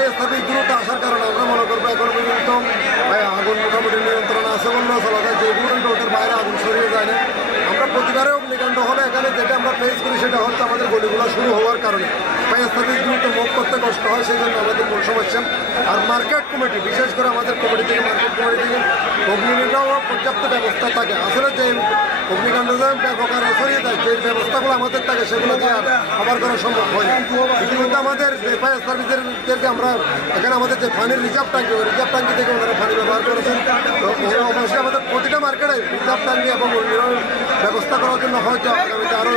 Fire service দ্রুত আসার কারণে আমরা মনে করবো এখন পর্যন্ত আগুন মোটামুটি নিয়ন্ত্রণ আছে বললেও চলা যায়। যে পর্যন্ত ওদের বাইরে আগুন সরিয়ে যায় না। আমরা প্রতিবারে অগ্নিকাণ্ড হলে এখানে যেটা আমরা ফেস করি সেটা হচ্ছে আমাদের গলিগুলো শুরু হওয়ার কারণে ফায়ার সার্ভিস দ্রুত মুভ করতে কষ্ট হয়, সেই জন্য আমাদের মূল সমস্যা। আর মার্কেট কমিটি, বিশেষ করে আমাদের কমিটি থেকে মার্কেট কমিটি থেকে অগ্নিনির্বাহ পর্যাপ্ত ব্যবস্থা থাকে। আসলে যে অগ্নিকাণ্ড যে ব্যাপক আকারে ছড়িয়ে যায়, যে ব্যবস্থাগুলো আমাদের থাকে সেগুলো দিয়ে কভার করা সম্ভব হয় না। ইতিমধ্যে আমাদের যে ফায়ার সার্ভিসেরদেরকে আমরা এখানে আমাদের যে পানির রিজার্ভ ট্যাঙ্কি, ওই রিজার্ভ ট্যাঙ্কি থেকে ওনারা পানি ব্যবহার করেছেন। তো অবশ্যই আমাদের প্রতিটা মার্কেটে রিজার্ভ ট্যাঙ্কি এবং ব্যবস্থা করার জন্য হয়তো আগামীতে আরও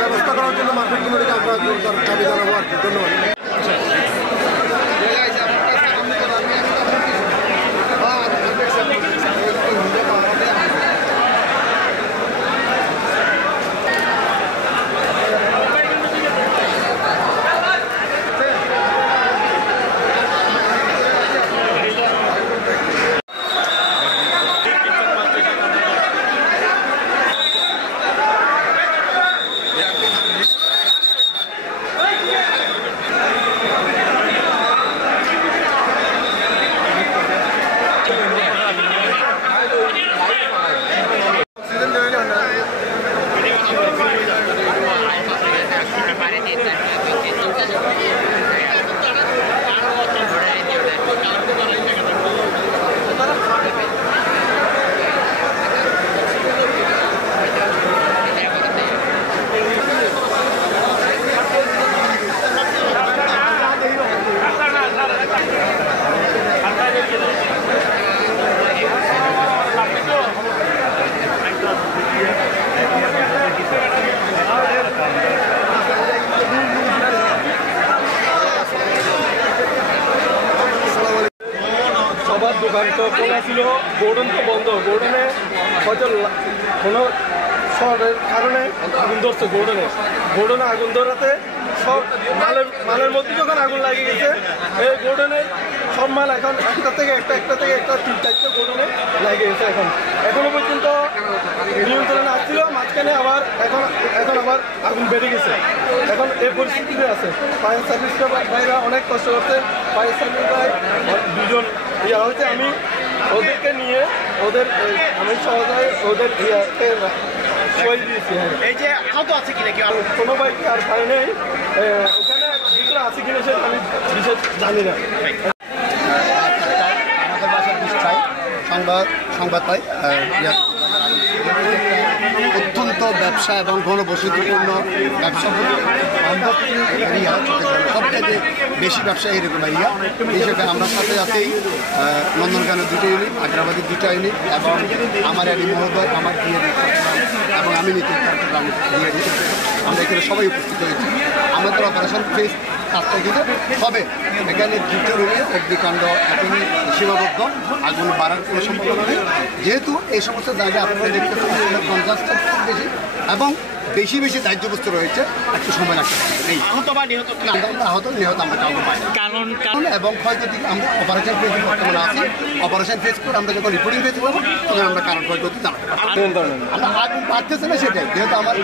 ব্যবস্থা করার জন্য মার্কেট কমিটিকে আমরা দাবি জানাবো আর কি। ধন্যবাদ। সবার দোকান তো খোলা ছিল, গোডাউন তো বন্ধ। গোডাউনে হয়তো কোনো শর্টের কারণে আগুন ধরছে। গোডাউনে আগুন ধরাতে সব মালের মধ্যে যখন আগুন লাগিয়ে গেছে, এই গোডাউনে সব মাল এখন একটা থেকে একটা 3-4টা গোডাউনে লাগিয়ে গেছে। এখনো পর্যন্ত নিয়ন্ত্রণে আসছিল, মাঝখানে আবার এখন আবার আগুন বেড়ে গেছে। এখন এই পরিস্থিতিতে আছে। ফায়ার সার্ভিসের ভাইরা অনেক কষ্ট করছে। ফায়ার সার্ভিস ভাই 2জন হয়েছে, আমি ওদেরকে নিয়ে আমি সহজে ওদের সই দিয়েছি। এই যে আহত আছে কিনা কি কোনো বাইকে আর পায় নেই, ওখানে ভিতরে আছে কিনা সে আমি বিশেষ জানি না। আমাদের বাসার বিষয় সংবাদ পাই অত্যন্ত ব্যবসা এবং ঘনবসতিপূর্ণ ব্যবসা এরিয়া চট্টগ্রামে সবচেয়ে বেশি ব্যবসা এরকম এরিয়া। হিসেবে আমরা সাথে সাথেই নন্দনকানের 2টা ইউনিট, আগ্রাবাদের 2টা ইউনিট এবং আমার আলী মহোদয়, আমার দিয়ে এবং আমি নিতে চট্টগ্রাম দিয়ে দিতে আমরা এখানে সবাই উপস্থিত হয়েছি। আমাদের অপারেশন ফেস 7 থেকে হবে। এখানে 2টা রুমে অগ্নিকাণ্ড এখনই সীমাবদ্ধ, আগুন বাড়ার কোনো সম্ভাবনা নেই। যেহেতু এই সমস্ত জায়গায় আপনারা দেখতে পাচ্ছেন কনজাস্টটা খুব বেশি এবং বেশি দাহ্যবস্তু রয়েছে, একটু সময় লাগতে পারে। এই আহত নিহত আমরা কাউকে পাই কারণ এবং ক্ষয়ক্ষতি আমরা অপারেশন ফেজ বর্তমানে আছি। অপারেশন ফেজ করে আমরা যখন রিপোর্টিং ফেজ করবো তখন আমরা কারণ ক্ষয়ক্ষতি জানাতে পারবো। আমরা আগুন বাড়তেছে না সেটাই, যেহেতু আমার